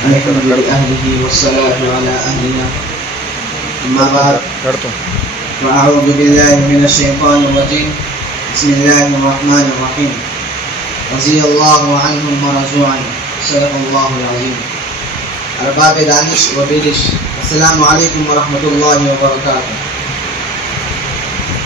الحمد لأهله والصلاة على أهلنا أما بعد فأعوذ بالله من الشيطان الرجيم بسم الله الرحمن الرحيم رضي الله عنهم ورضوا عنه صدق الله العظيم ارباب دانش و بیدش السلام علیکم ورحمۃ اللہ وبرکاتہ۔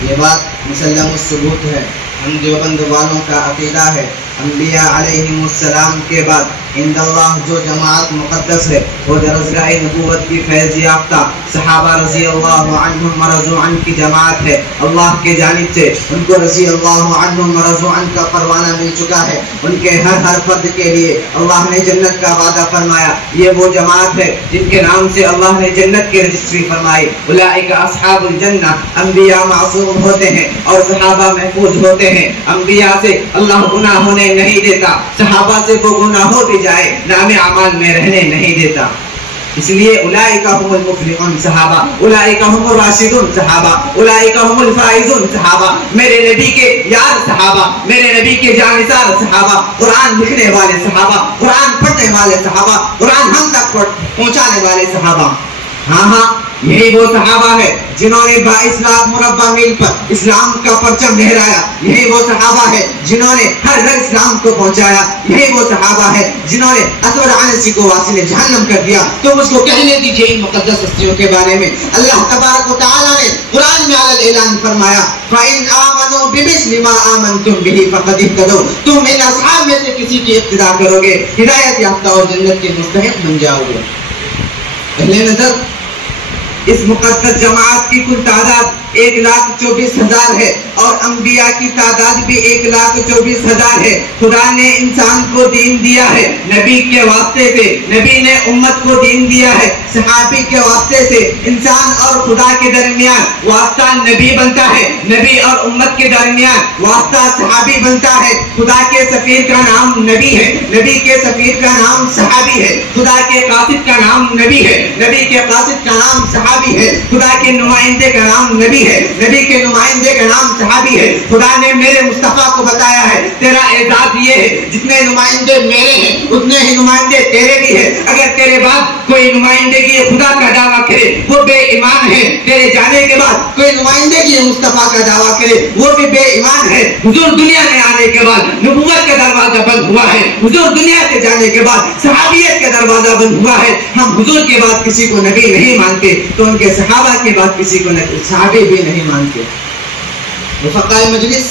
یہ بات مسلم الثبوت ہے، ہم دیوبند والوں کا عقیدہ ہے، انبیاء علیہم السلام کے بعد عند اللہ جو جماعت مقدس ہے وہ درجہ نبوت کی فیض یافتہ صحابہ رضی اللہ عنہم ورضوا عنہ کی جماعت ہے۔ اللہ کی جانب سے ان کو رضی اللہ عنہم ورضوا عنہ کا پروانہ مل چکا ہے۔ ان کے ہر فرد کے لیے اللہ نے جنت کا وعدہ فرمایا۔ یہ وہ جماعت ہے جن کے نام سے اللہ نے جنت کی رجسٹری فرمائی، اولئک اصحاب الجنہ۔ انبیاء معصوم ہوتے ہیں اور صحابہ محفوظ ہوتے ہیں۔ انبیاء سے اللہ گناہ ہونے نہیں دیتا، صحابہ سے وہ گناہ ہو بھی جائے نام اعمال میں رہنے نہیں دیتا۔ اس لیے اولئک هم المفلحون صحابہ، اولئک هم الراشدون صحابہ، اولئک هم الفائزون صحابہ، میرے نبی کے یار صحابہ، میرے نبی کے جانثار صحابہ، قرآن لکھنے والے صحابہ، قرآن پڑھنے والے صحابہ، قرآن ہم تک پہنچانے والے صحابہ۔ ہاں یہی وہ صحابہ ہے جنہوں نے 22 لاکھ مربع میل پر اسلام کا پرچم لہرایا۔ یہی وہ صحابہ ہے جنہوں نے ہر گھر اسلام کو پہنچایا۔ یہی وہ صحابہ ہے جنہوں نے اسود عنسی کو واصل جہنم کر دیا۔ تو مجھ کو کہنے دیجیے ان مقدس ہستیوں کے بارے میں اللہ تبارک و تعالی نے قرآن میں علی الاعلان فرمایا فَإِنْ آمَنُوا بِمِثْلِ مَا آمَنْتُمْ بِهِ فَقَدِ اهْتَدَوْا۔ تم ان اصحاب میں سے کسی کی اقتداء کرو گے، ہدایت یافتہ اور جنت کے مستحق بن جاؤ گے۔ پہلے نظر اس مقدس جماعت کی کل تعداد 1,24,000 ہے اور انبیاء کی تعداد بھی 1,24,000 ہے۔ خدا نے انسان کو دین دیا ہے نبی کے واسطے سے، نبی نے امت کو دین دیا ہے صحابی کے واسطے سے۔ انسان اور خدا کے درمیان واسطہ نبی بنتا ہے، نبی اور امت کے درمیان واسطہ صحابی بنتا ہے۔ خدا کے سفیر کا نام نبی ہے، نبی کے سفیر کا نام صحابی ہے۔ خدا کے قاصد کا نام نبی ہے، نبی کے قاصد کا نام صحابی ہے۔ خدا کے نمائندے کا نام نبی ہے، نبی کے نمائندے کا نام صحابی ہے۔ خدا نے میرے مصطفیٰ کو بتایا ہے تیرا اعزاز یہ ہے جتنے نمائندے میرے ہیں اتنے ہی نمائندے تیرے بھی ہیں۔ اگر تیرے بعد کوئی نمائندگی خدا کا دعویٰ کرے وہ بے ایمان ہے، تیرے جانے کے بعد کوئی نمائندگی مصطفیٰ کا دعویٰ کرے وہ بھی بے ایمان ہے۔ حضور دنیا میں آنے کے بعد نبوت کا دروازہ بند ہوا ہے، حضور دنیا سے جانے کے بعد صحابیت کا دروازہ بند ہوا ہے۔ ہم حضور کے بعد کسی کو نبی نہیں مانتے تو ان کے صحابہ کے بعد کسی کو صحابی بھی نہیں مانتے۔ رفقائے مجلس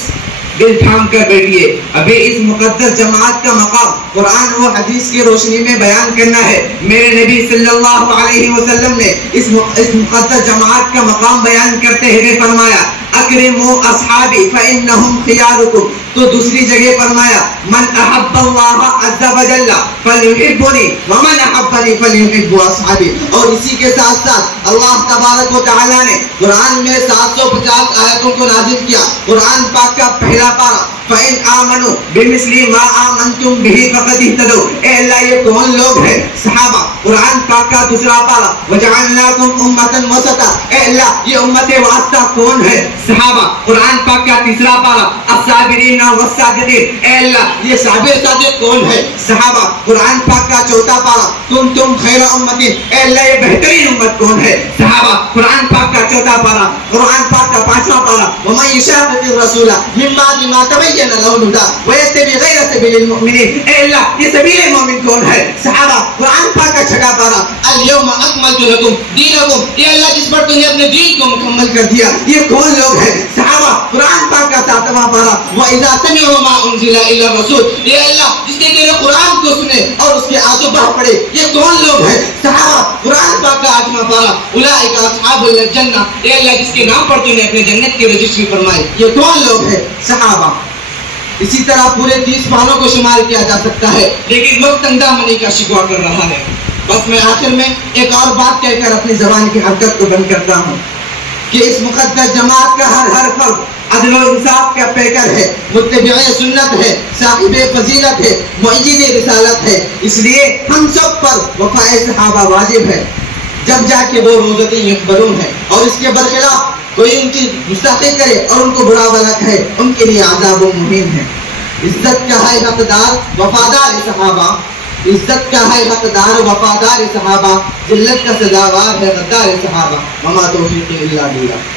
دل تھام کر بیٹھیے، ابھی اس مقدس جماعت کا مقام قرآن و حدیث کی روشنی میں بیان کرنا ہے۔ میرے نبی صلی اللہ علیہ وسلم نے اس مقدس جماعت کا مقام بیان کرتے ہوئے فرمایا اکرموا اصحابی فانہم خیارکم۔ تو دوسری جگہ فرمایا من احب اللہ عز وجل فلیحبنی ومن احبنی فلیحب اصحابی۔ اور اسی کے ساتھ ساتھ اللہ تبارک و تعالی نے قرآن میں 750 آیتوں کو نازل کیا۔ قرآن پاک کا پہلا پارہ فَإِنْ آمَنُوا بِمِثْلِ مَا آمَنْتُمْ بِهِ فَقَدِ اهْتَدَوْا۔ اے اللہ یہ کون لوگ ہیں؟ صحابہ۔ قرآن پاک کا دوسرا پارہ وَجَعَلْنَاكُمْ أُمَّةً وَسَطًا۔ اے اللہ یہ امت واسطہ کون ہے؟ صحابہ۔ قرآن پاک کا تیسرا پارہ الصابرین والصادقین۔ اے اللہ یہ صابر صادق کون ہے؟ صحابہ۔ قرآن پاک کا چوتھا پارہ کنتم خیر امت۔ اے اللہ یہ بہترین امت کون ہے؟ صحابہ۔ قرآن پاک کا چوتھا پارہ، قرآن پاک کا پانچواں پارہ وَمَن يُشَاقِقِ الرَّسُولَ مِن بَعْدِ مَا تَبَيَّنَ لَهُ الْهُدَىٰ وَيَتَّبِعْ غَيْرَ سَبِيلِ الْمُؤْمِنِينَ۔ اے اللہ یہ سبیل مومن کون ہے؟ صحابہ۔ قرآن پاک کا چھٹا پارہ الْيَوْمَ أَكْمَلْتُ لَكُمْ دِينَكُمْ۔ یہ اللہ جس پر تم نے اپنے دین کو مکمل کر دیا، یہ کون لوگ ہیں؟ صحابہ۔ قرآن پاک کا ساتواں پارہ وَإِذَا سَمِعُوا مَا أُنزِلَ إِلَى الرَّسُولِ۔ یہ اللہ جس نے تیرے قرآن کو سنے اور اس کے آنسو بہہ پڑے، یہ کون لوگ ہیں؟ صحابہ۔ قرآن پاک کا 8واں پارہ اولئک اصحاب الجنہ۔ اے اللہ جس کے نام پر تو نے اپنے جنت کی رجسٹری فرمائی، یہ کون لوگ ہیں؟ صحابہ۔ اسی طرح پورے 30 پانوں کو شمار کیا جا سکتا ہے لیکن وقت اندامنی کا شکوہ کر رہا ہے۔ بس میں آخر میں ایک اور بات کہہ کر اپنی زبان کی حرکت کو بند کرتا ہوں کہ اس مقدس جماعت کا ہر فرد عدل و انصاف کا پیکر ہے، متبع سنت ہے، صاحب فضیلت ہے، معجز رسالت ہے۔ اس لیے ہم سب پر وفائے صحابہ واجب ہے جب جا کے وہ روزتیں یکبرون ہے، اور اس کے برخلاف کوئی ان کی گستاخی کرے اور ان کو برا بھلا کہے ان کے لیے عذاب و مہین ہے۔ عزت کا ہے حقدار وفادار صحابہ، عزت کا ہے حقدار وفادار صحابہ، ذلت کا سزاوار ہے غدار صحابہ، وما توفیقی الا باللہ۔